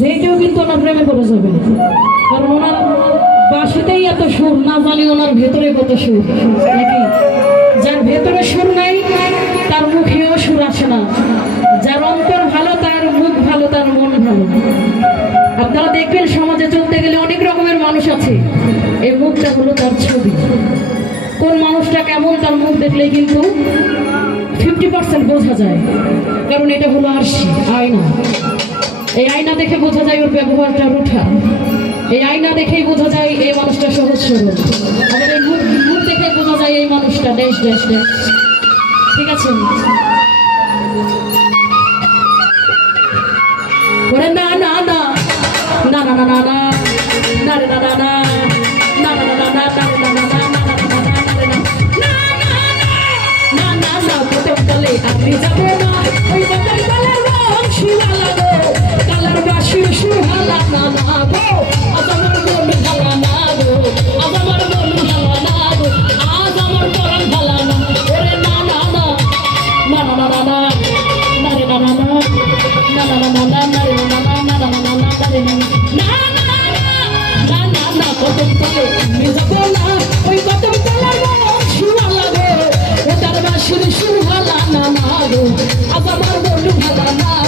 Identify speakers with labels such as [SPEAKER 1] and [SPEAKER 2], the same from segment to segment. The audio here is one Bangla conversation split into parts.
[SPEAKER 1] যে কেউ কিন্তু ওনার প্রেমে পড়ে যাবে। কারণ ওনার বাসিতেই এত সুর, না জানি ওনার ভেতরে কত সুর। নাকি? যার ভেতরে সুর নাই, তার মুখেও সুর আসে না। যার অন্তর ভালো, তার মুখ ভালো, তার মন ভালো। আপনারা দেখবেন সমাজে চলতে গেলে অনেক রকমের মানুষ আছে। এই মুখটা হলো তার ছবি। কোন মানুষটা কেমন তার মুখ দেখলেই কিন্তু ফিফটি পার্সেন্ট বোঝা যায়। কারণ এটা হলো আরশি, আয়না। এই আয়না দেখে বোঝা যায় ওর ব্যবহারটা রুঠা। এই আয়না দেখেই বোঝা যায় এই মানুষটা সহজ সরল। আবার এই মুখ মুখ দেখে বোঝা যায় এই মানুষটা ড্যাশ ড্যাশ ড্যাশ ঠিক আছে? Şimdi şu halana marum Azaman boynu halana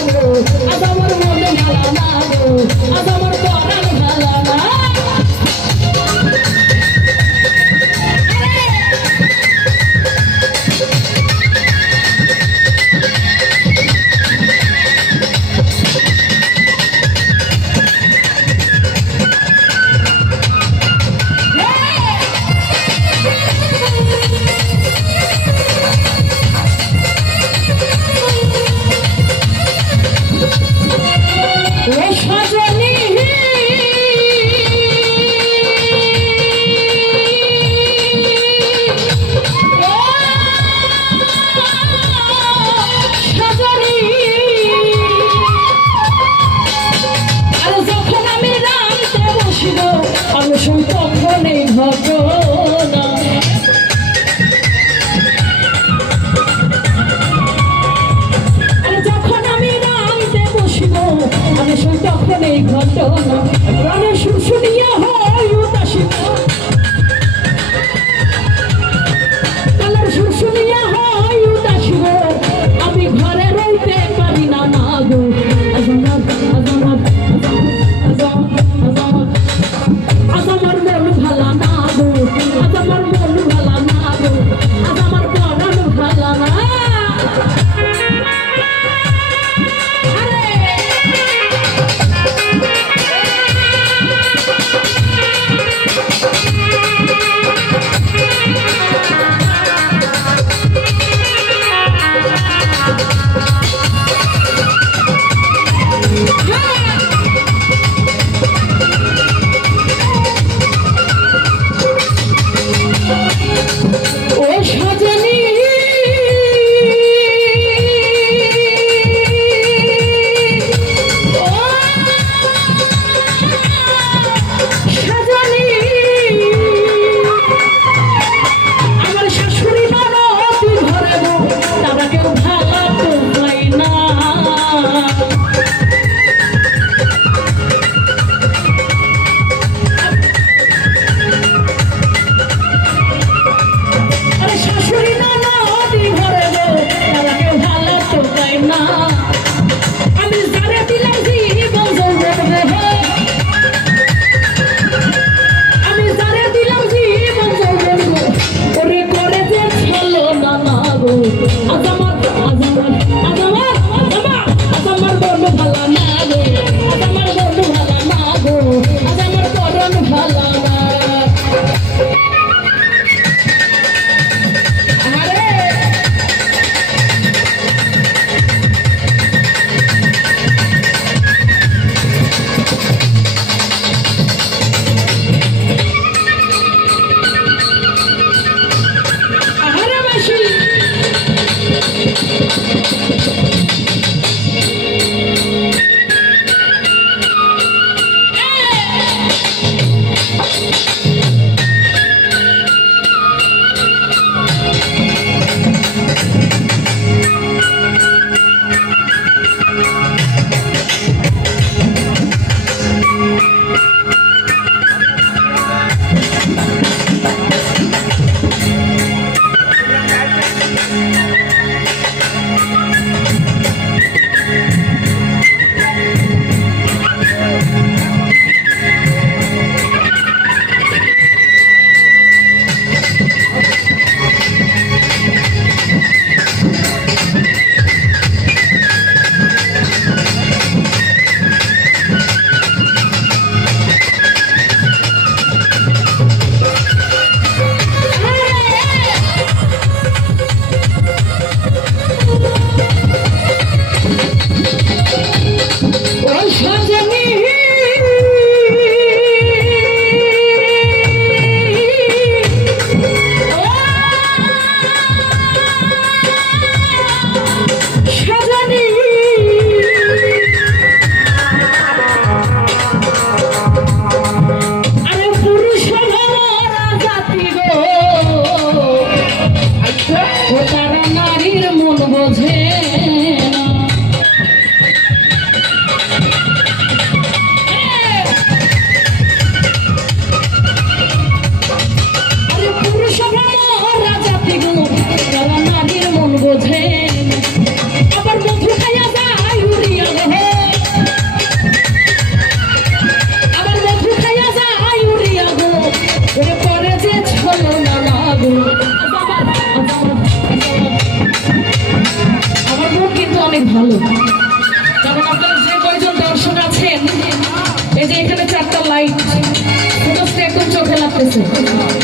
[SPEAKER 1] যখন এই ঘটনা প্রাণে শুশুনিয়া হয় উদাসীনা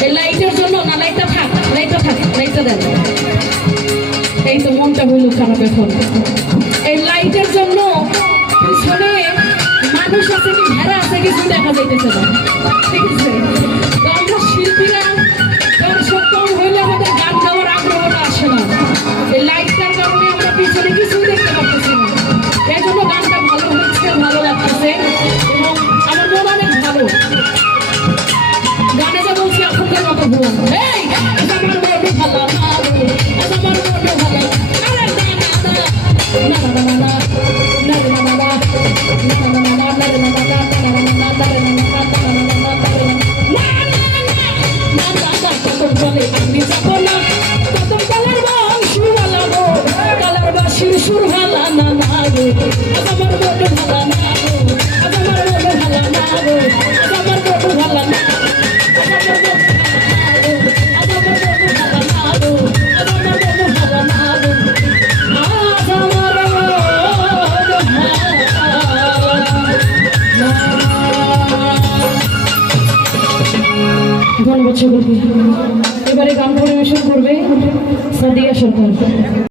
[SPEAKER 1] এই লাইটের জন্য না, লাইটটা থাক লাইটটা থাক, লাইটটা দেন। এই তো মনটা হইল খারাপ এখন। এই লাইটের জন্য পিছনে মানুষ আছে কি, ভেড়া আছে কিছু দেখা যাইতেছে না। ঠিক আছে? শিল্পীরা I'm gonna go to করছে এবারে গান পরিবেশন করবে সাদিয়া সরকার।